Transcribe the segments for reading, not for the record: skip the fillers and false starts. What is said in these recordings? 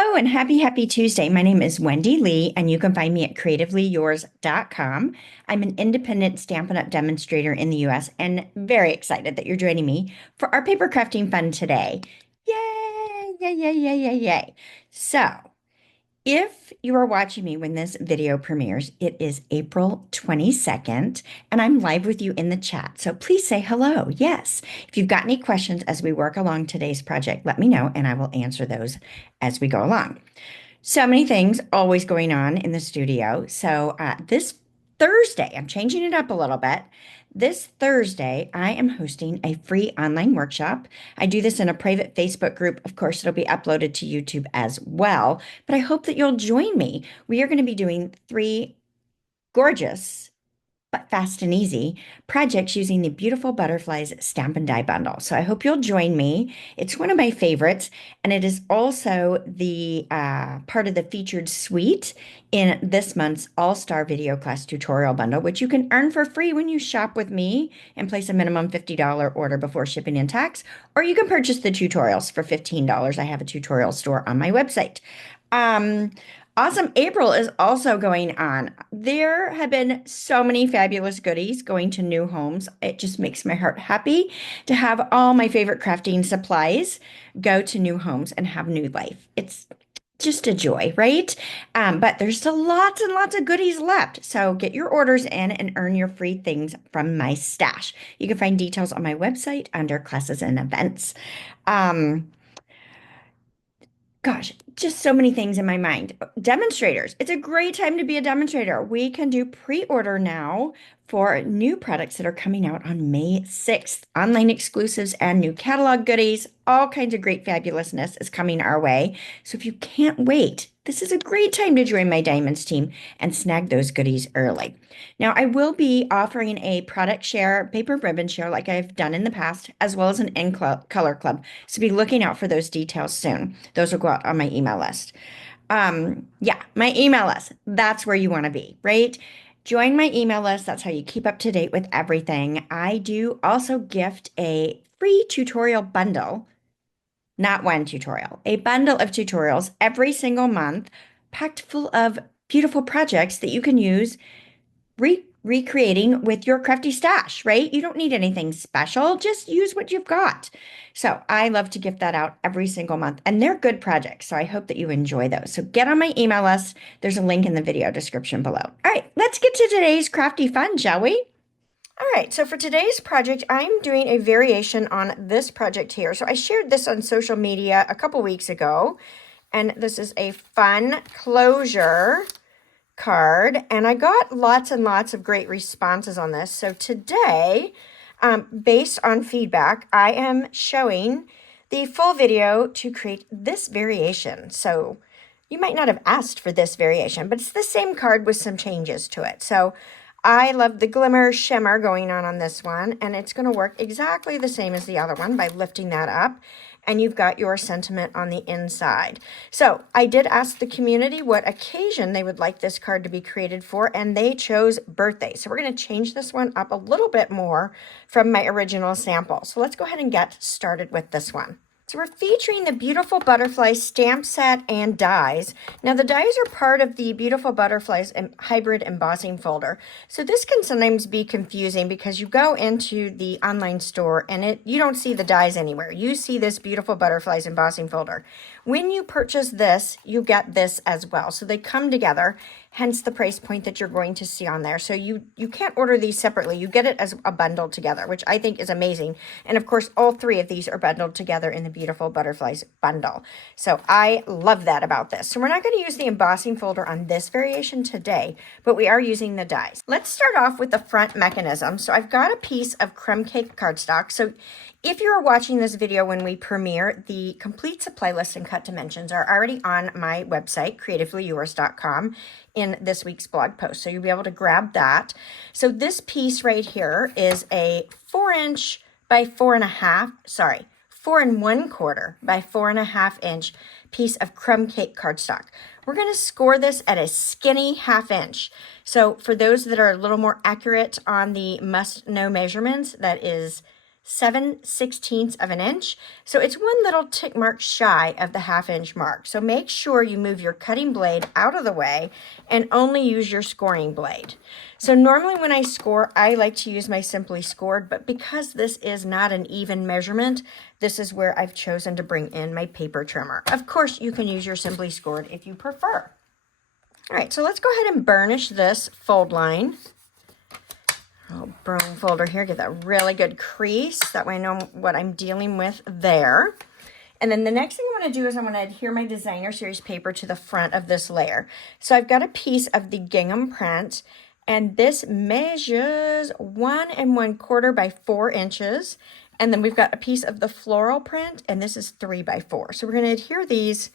Hello and happy Tuesday. My name is Wendy Lee, and you can find me at CreativeLeeYours.com. I'm an independent Stampin' Up! Demonstrator in the US and very excited that you're joining me for our paper crafting fun today. Yay, yay, yay, yay, yay, yay. So, if you are watching me when this video premieres, it is April 22nd, and I'm live with you in the chat. So please say hello. Yes. If you've got any questions as we work along today's project, let me know, and I will answer those as we go along. So many things always going on in the studio. So this Thursday, I'm changing it up a little bit. This Thursday, I am hosting a free online workshop. I do this in a private Facebook group. Of course, it'll be uploaded to YouTube as well, but I hope that you'll join me. We are going to be doing 3 gorgeous but fast and easy projects using the Beautiful Butterflies Stamp and Die bundle. So I hope you'll join me. It's one of my favorites, and it is also the part of the featured suite in this month's All-Star Video Class Tutorial Bundle, which you can earn for free when you shop with me and place a minimum $50 order before shipping and tax, or you can purchase the tutorials for $15. I have a tutorial store on my website. Awesome April is also going on. There have been so many fabulous goodies going to new homes. It just makes my heart happy to have all my favorite crafting supplies go to new homes and have new life. It's just a joy, right? But there's still lots and lots of goodies left. So get your orders in and earn your free things from my stash. You can find details on my website under classes and events. Gosh, just so many things in my mind. Demonstrators. It's a great time to be a demonstrator. We can do pre-order now for new products that are coming out on May 6th. Online exclusives and new catalog goodies. All kinds of great fabulousness is coming our way. So if you can't wait, this is a great time to join my Diamonds team and snag those goodies early. Now, I will be offering a product share, paper ribbon share like I've done in the past, as well as an in color club. So be looking out for those details soon. Those will go out on my email list. Yeah, my email list. That's where you want to be, right? Join my email list. That's how you keep up to date with everything. I do also gift a free tutorial bundle, not one tutorial, a bundle of tutorials every single month, packed full of beautiful projects that you can use recreating with your crafty stash, right? You don't need anything special. Just use what you've got. So I love to gift that out every single month, and they're good projects. So I hope that you enjoy those. So get on my email list. There's a link in the video description below. All right, let's get to today's crafty fun, shall we? All right, so for today's project, I'm doing a variation on this project here. So I shared this on social media a couple weeks ago, and this is a fun closure card, and I got lots and lots of great responses on this. So today, based on feedback, I am showing the full video to create this variation. So you might not have asked for this variation, but it's the same card with some changes to it. So I love the glimmer shimmer going on this one, and it's going to work exactly the same as the other one by lifting that up, and you've got your sentiment on the inside. So I did ask the community what occasion they would like this card to be created for, and they chose birthday. So we're going to change this one up a little bit more from my original sample. So let's go ahead and get started with this one. So we're featuring the Beautiful Butterflies stamp set and dies. Now the dies are part of the Beautiful Butterflies hybrid embossing folder. So this can sometimes be confusing because you go into the online store and you don't see the dies anywhere. You see this Beautiful Butterflies embossing folder. When you purchase this, you get this as well. So they come together, hence the price point that you're going to see on there. So you can't order these separately. You get it as a bundle together, which I think is amazing. And of course, all 3 of these are bundled together in the Beautiful Butterflies bundle. So I love that about this. So we're not going to use the embossing folder on this variation today, but we are using the dies. Let's start off with the front mechanism. So I've got a piece of crumb cake cardstock. So if you're watching this video when we premiere, the complete supply list and cut dimensions are already on my website, CreativeLeeYours.com, in this week's blog post. So you'll be able to grab that. So this piece right here is a 4" by 4.5, 4¼ by 4.5" piece of crumb cake cardstock. We're going to score this at a skinny 1/2". So for those that are a little more accurate on the must-know measurements, that is 7/16 of an inch. So it's one little tick mark shy of the 1/2 inch mark. So make sure you move your cutting blade out of the way and only use your scoring blade. So normally when I score, I like to use my Simply Scored, but because this is not an even measurement, this is where I've chosen to bring in my paper trimmer. Of course, you can use your Simply Scored if you prefer. All right, so let's go ahead and burnish this fold line. I'll burn folder here, get that really good crease. That way I know what I'm dealing with there. And then the next thing I'm going to do is I'm going to adhere my designer series paper to the front of this layer. So I've got a piece of the gingham print, and this measures 1 1/4 by 4 inches. And then we've got a piece of the floral print, and this is 3 by 4. So we're going to adhere these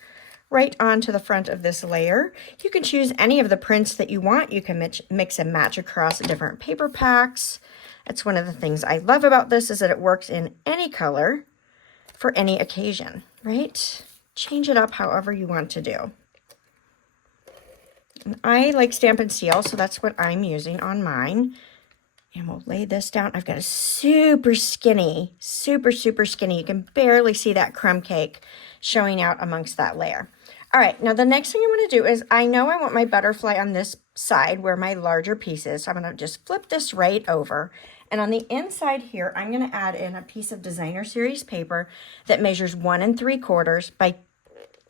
right onto the front of this layer. You can choose any of the prints that you want. You can mix and match across different paper packs. That's one of the things I love about this, is that it works in any color for any occasion, right? Change it up however you want to do. And I like Stampin' Seal, so that's what I'm using on mine. And we'll lay this down. I've got a super skinny, super skinny. You can barely see that crumb cake showing out amongst that layer. All right, now the next thing I'm going to do is, I know I want my butterfly on this side where my larger piece is. So I'm going to just flip this right over. And on the inside here, I'm going to add in a piece of designer series paper that measures 1 3/4 by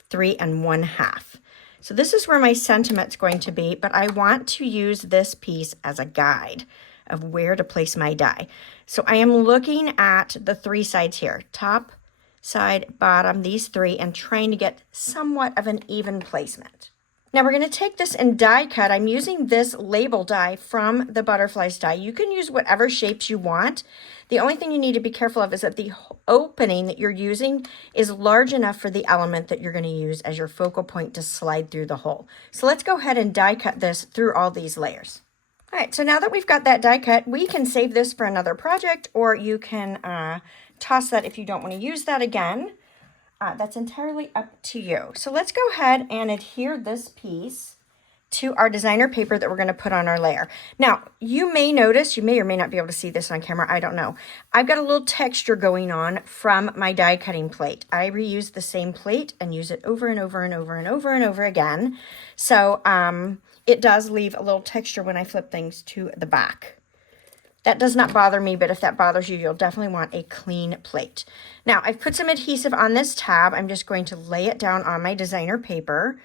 3 1/2. So this is where my sentiment's going to be, but I want to use this piece as a guide of where to place my die. So I am looking at the 3 sides here, top, side, bottom, these 3, and trying to get somewhat of an even placement. Now we're going to take this and die cut. I'm using this label die from the Butterflies die. You can use whatever shapes you want. The only thing you need to be careful of is that the opening that you're using is large enough for the element that you're going to use as your focal point to slide through the hole. So let's go ahead and die cut this through all these layers. All right, so now that we've got that die cut, we can save this for another project, or you can toss that if you don't want to use that again. That's entirely up to you. So let's go ahead and adhere this piece to our designer paper that we're going to put on our layer. Now, you may notice, you may or may not be able to see this on camera, I don't know. I've got a little texture going on from my die cutting plate. I reuse the same plate and use it over and over and over and over and over again. So it does leave a little texture when I flip things to the back. That does not bother me, but if that bothers you, you'll definitely want a clean plate. Now, I've put some adhesive on this tab. I'm just going to lay it down on my designer paper.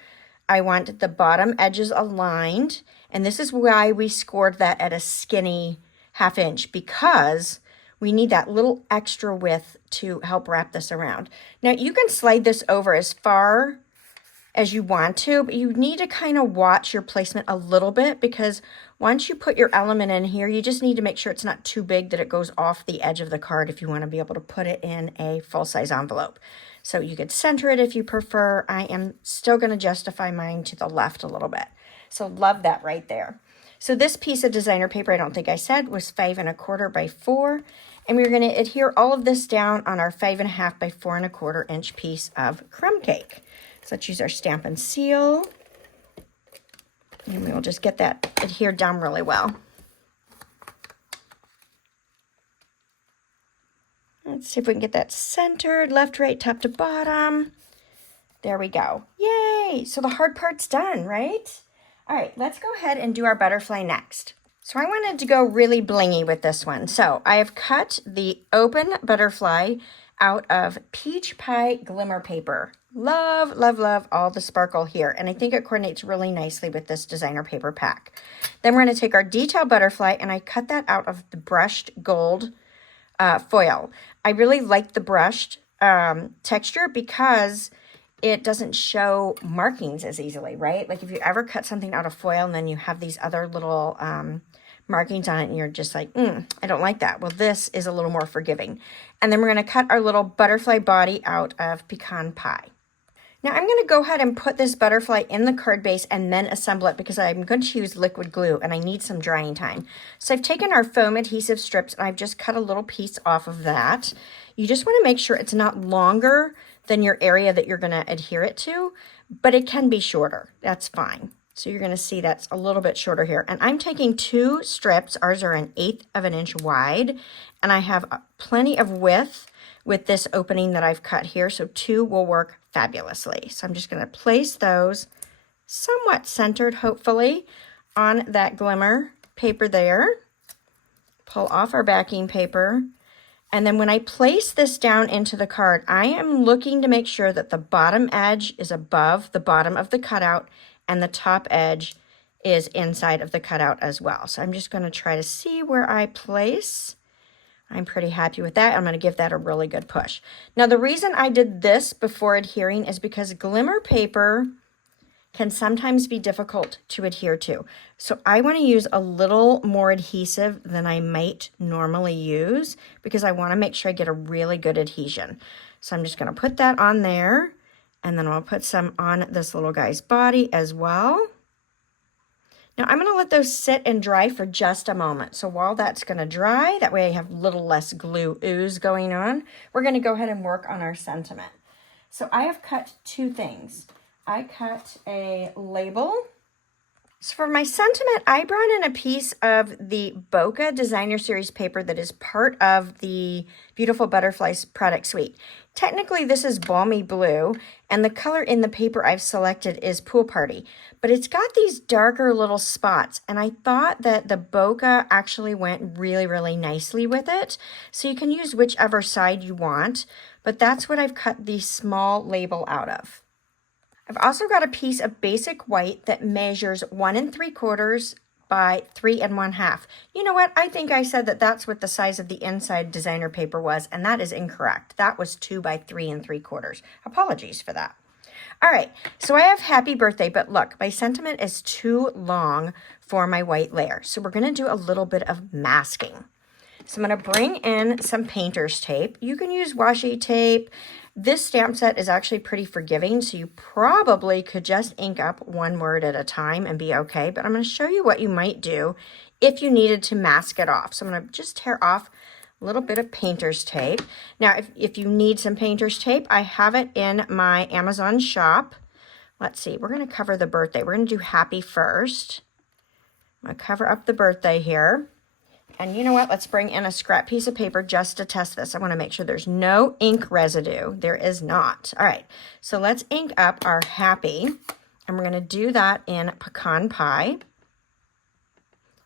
I want the bottom edges aligned, and this is why we scored that at a skinny 1/2 inch, because we need that little extra width to help wrap this around. Now, you can slide this over as far as you want to, but you need to kind of watch your placement a little bit, because once you put your element in here, you just need to make sure it's not too big that it goes off the edge of the card if you want to be able to put it in a full-size envelope. So you could center it if you prefer. I am still going to justify mine to the left a little bit. So love that right there. So this piece of designer paper, I don't think I said, was 5 1/4 by 4. And we're going to adhere all of this down on our 5 1/2 by 4 1/4 inch piece of crumb cake. So let's use our Stampin' Seal. And we will just get that adhered down really well. Let's see if we can get that centered, left, right, top to bottom. There we go. Yay! So the hard part's done, right? All right, let's go ahead and do our butterfly next. So I wanted to go really blingy with this one. So I have cut the open butterfly out of peach pie glimmer paper. Love, love, love all the sparkle here. And I think it coordinates really nicely with this designer paper pack. Then we're going to take our detail butterfly, and I cut that out of the brushed gold foil. I really like the brushed texture because it doesn't show markings as easily, right? Like if you ever cut something out of foil and then you have these other little markings on it and you're just like, I don't like that. Well, this is a little more forgiving. And then we're going to cut our little butterfly body out of pecan pie. Now I'm going to go ahead and put this butterfly in the card base and then assemble it, because I'm going to use liquid glue and I need some drying time. So I've taken our foam adhesive strips and I've just cut a little piece off of that. You just want to make sure it's not longer than your area that you're going to adhere it to, but it can be shorter. That's fine. So you're going to see that's a little bit shorter here. And I'm taking 2 strips. Ours are 1/8 of an inch wide. And I have plenty of width with this opening that I've cut here. So 2 will work fabulously. So I'm just going to place those somewhat centered, hopefully, on that glimmer paper there. Pull off our backing paper. And then when I place this down into the card, I am looking to make sure that the bottom edge is above the bottom of the cutout and the top edge is inside of the cutout as well. So I'm just going to try to see where I place. I'm pretty happy with that. I'm going to give that a really good push. Now, the reason I did this before adhering is because glimmer paper can sometimes be difficult to adhere to. So I want to use a little more adhesive than I might normally use because I want to make sure I get a really good adhesion. So I'm just going to put that on there, and then I'll put some on this little guy's body as well. Now I'm going to let those sit and dry for just a moment. So while that's going to dry, that way I have a little less glue ooze going on, we're going to go ahead and work on our sentiment. So I have cut 2 things. I cut a label. So for my sentiment, I brought in a piece of the Bokeh Designer Series paper that is part of the Beautiful Butterflies product suite. Technically, this is Balmy Blue, and the color in the paper I've selected is Pool Party. But it's got these darker little spots, and I thought that the Bokeh actually went really, really nicely with it. So you can use whichever side you want, but that's what I've cut the small label out of. I've also got a piece of basic white that measures 1 3/4 by 3 1/2. You know what? I think I said that that's what the size of the inside designer paper was, and that is incorrect. That was 2 by 3 3/4. Apologies for that. All right, so I have Happy Birthday, but look, my sentiment is too long for my white layer. So we're gonna do a little bit of masking. So I'm gonna bring in some painter's tape. You can use washi tape. This stamp set is actually pretty forgiving, so you probably could just ink up 1 word at a time and be okay, but I'm going to show you what you might do if you needed to mask it off. So I'm going to just tear off a little bit of painter's tape. Now, if you need some painter's tape, I have it in my Amazon shop. Let's see, we're going to cover the birthday. We're going to do happy first. I'm going to cover up the birthday here. And you know what? Let's bring in a scrap piece of paper just to test this. I want to make sure there's no ink residue. There is not. All right, so let's ink up our happy, and we're going to do that in pecan pie.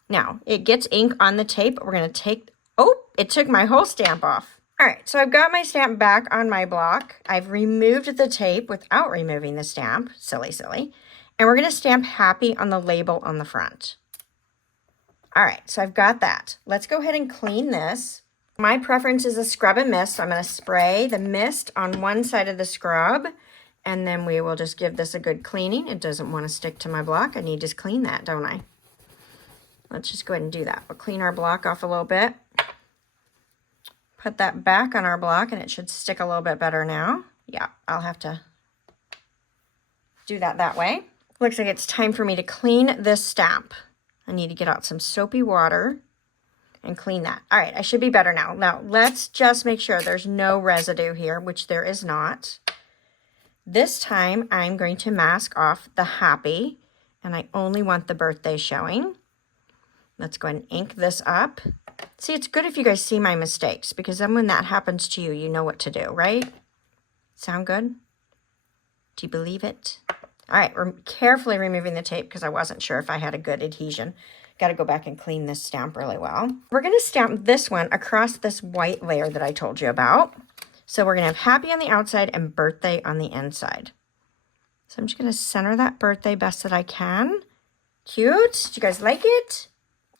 Now, it gets ink on the tape. We're going to take, oh, it took my whole stamp off. All right, so I've got my stamp back on my block. I've removed the tape without removing the stamp. Silly, silly. And we're going to stamp happy on the label on the front. All right, so I've got that. Let's go ahead and clean this. My preference is a scrub and mist, so I'm going to spray the mist on one side of the scrub, and then we will just give this a good cleaning. It doesn't want to stick to my block. I need to clean that, don't I? Let's just go ahead and do that. We'll clean our block off a little bit. Put that back on our block, and it should stick a little bit better now. Yeah, I'll have to do that way. Looks like it's time for me to clean this stamp. I need to get out some soapy water and clean that. All right, I should be better now. Now, let's just make sure there's no residue here, which there is not. This time, I'm going to mask off the happy, and I only want the birthday showing. Let's go ahead and ink this up. See, it's good if you guys see my mistakes, because then when that happens to you, you know what to do, right? Sound good? Do you believe it? All right, we're carefully removing the tape because I wasn't sure if I had a good adhesion. Got to go back and clean this stamp really well. We're going to stamp this one across this white layer that I told you about. So we're going to have happy on the outside and birthday on the inside. So I'm just going to center that birthday best that I can. Cute. Do you guys like it?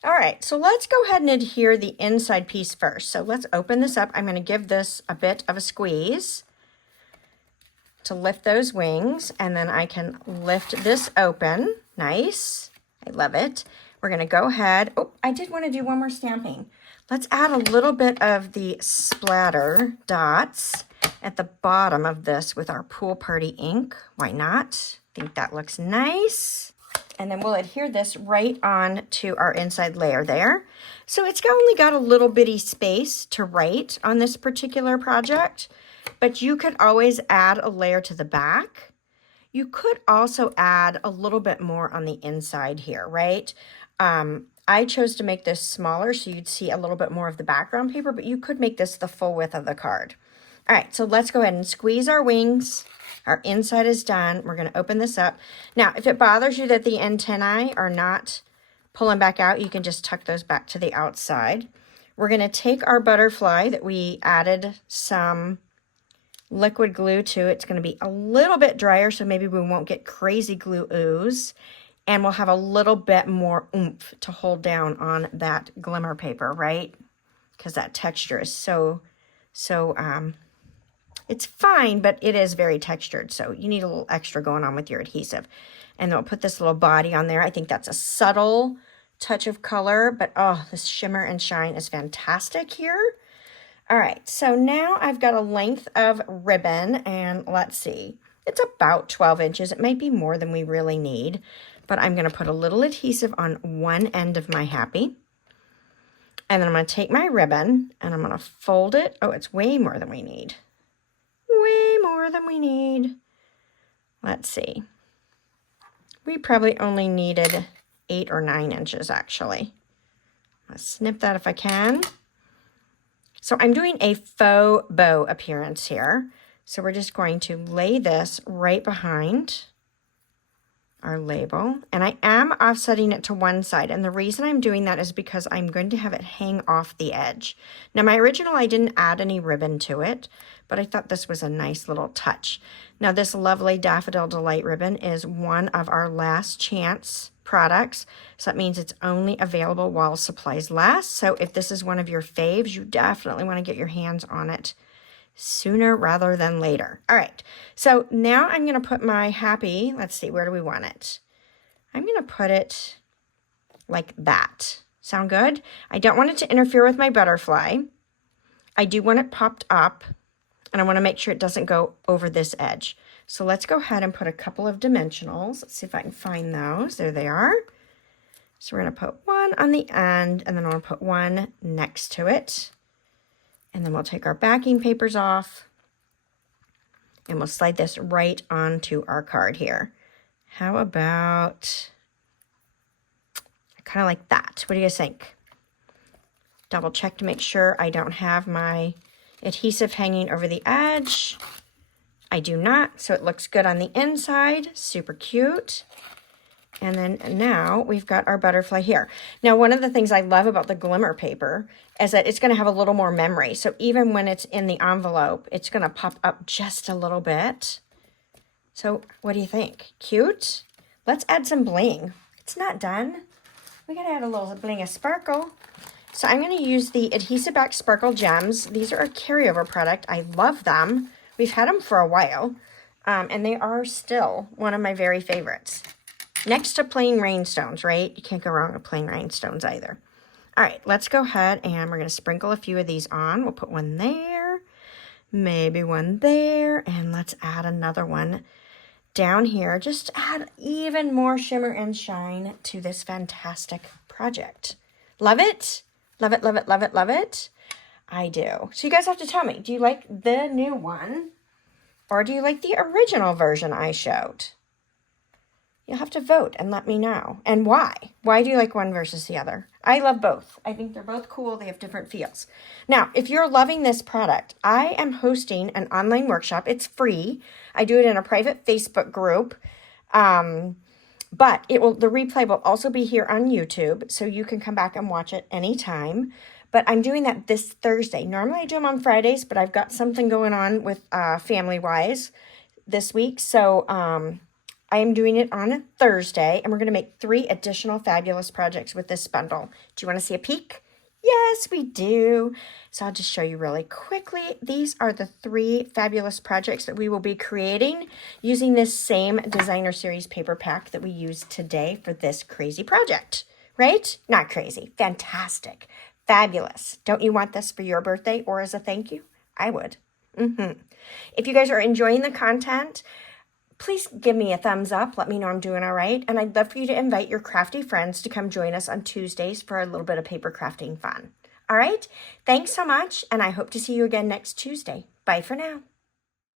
All right, so let's go ahead and adhere the inside piece first. So let's open this up. I'm going to give this a bit of a squeeze to lift those wings, and then I can lift this open. Nice. I love it. We're going to go ahead. Oh, I did want to do one more stamping. Let's add a little bit of the splatter dots at the bottom of this with our Pool Party ink. Why not? I think that looks nice. And then we'll adhere this right on to our inside layer there. So it's only got a little bitty space to write on this particular project, but you could always add a layer to the back. You could also add a little bit more on the inside here, right? I chose to make this smaller so you'd see a little bit more of the background paper, but you could make this the full width of the card. All right, so let's go ahead and squeeze our wings. Our inside is done. We're going to open this up. Now, if it bothers you that the antennae are not pulling back out, you can just tuck those back to the outside. We're going to take our butterfly that we added some liquid glue to. It's going to be a little bit drier, so maybe we won't get crazy glue ooze. And we'll have a little bit more oomph to hold down on that glimmer paper, right? Because that texture is it's fine, but it is very textured. So you need a little extra going on with your adhesive. And then we'll put this little body on there. I think that's a subtle touch of color, but oh, this shimmer and shine is fantastic here. All right, so now I've got a length of ribbon, and let's see. It's about 12 inches. It might be more than we really need, but I'm going to put a little adhesive on one end of my happy. And then I'm going to take my ribbon, and I'm going to fold it. Oh, it's way more than we need. Way more than we need. Let's see. We probably only needed 8 or 9 inches, actually. I'll snip that if I can. So I'm doing a faux bow appearance here. So we're just going to lay this right behind our label. And I am offsetting it to one side. And the reason I'm doing that is because I'm going to have it hang off the edge. Now my original, I didn't add any ribbon to it, but I thought this was a nice little touch. Now this lovely Daffodil Delight ribbon is one of our last chance products. So that means it's only available while supplies last. So if this is one of your faves, you definitely want to get your hands on it sooner rather than later. All right, so now I'm going to put my happy, let's see, where do we want it? I'm going to put it like that. Sound good? I don't want it to interfere with my butterfly. I do want it popped up, and I want to make sure it doesn't go over this edge. So let's go ahead and put a couple of dimensionals. Let's see if I can find those. There they are. So we're going to put one on the end, and then I'm going to put one next to it. And then we'll take our backing papers off, and we'll slide this right onto our card here. How about, I kind of like that. What do you guys think? Double check to make sure I don't have my adhesive hanging over the edge. I do not, so it looks good on the inside. Super cute. And then now we've got our butterfly here. Now, one of the things I love about the glimmer paper is that it's going to have a little more memory. So even when it's in the envelope, it's going to pop up just a little bit. So what do you think? Cute? Let's add some bling. It's not done. We got to add a little bling of sparkle. So I'm going to use the Adhesive Back Sparkle Gems. These are a carryover product. I love them. We've had them for a while, and they are still one of my very favorites. Next to plain rhinestones, right? You can't go wrong with plain rhinestones either. All right, let's go ahead and we're going to sprinkle a few of these on. We'll put one there, maybe one there, and let's add another one down here. Just add even more shimmer and shine to this fantastic project. Love it? Love it, love it, love it, love it? I do. So you guys have to tell me, do you like the new one or do you like the original version I showed? You'll have to vote and let me know. And why? Why do you like one versus the other? I love both. I think they're both cool. They have different feels. Now, if you're loving this product, I am hosting an online workshop. It's free. I do it in a private Facebook group. But the replay will also be here on YouTube, so you can come back and watch it anytime. But I'm doing that this Thursday. Normally I do them on Fridays, but I've got something going on with family-wise this week. So I am doing it on a Thursday, and we're going to make 3 additional fabulous projects with this bundle. Do you want to see a peek? Yes, we do. So I'll just show you really quickly. These are the 3 fabulous projects that we will be creating using this same designer series paper pack that we used today for this crazy project, right? Not crazy, fantastic, fabulous. Don't you want this for your birthday or as a thank you? I would. If you guys are enjoying the content, please give me a thumbs up. Let me know I'm doing all right. And I'd love for you to invite your crafty friends to come join us on Tuesdays for a little bit of paper crafting fun. All right? Thanks so much, and I hope to see you again next Tuesday. Bye for now.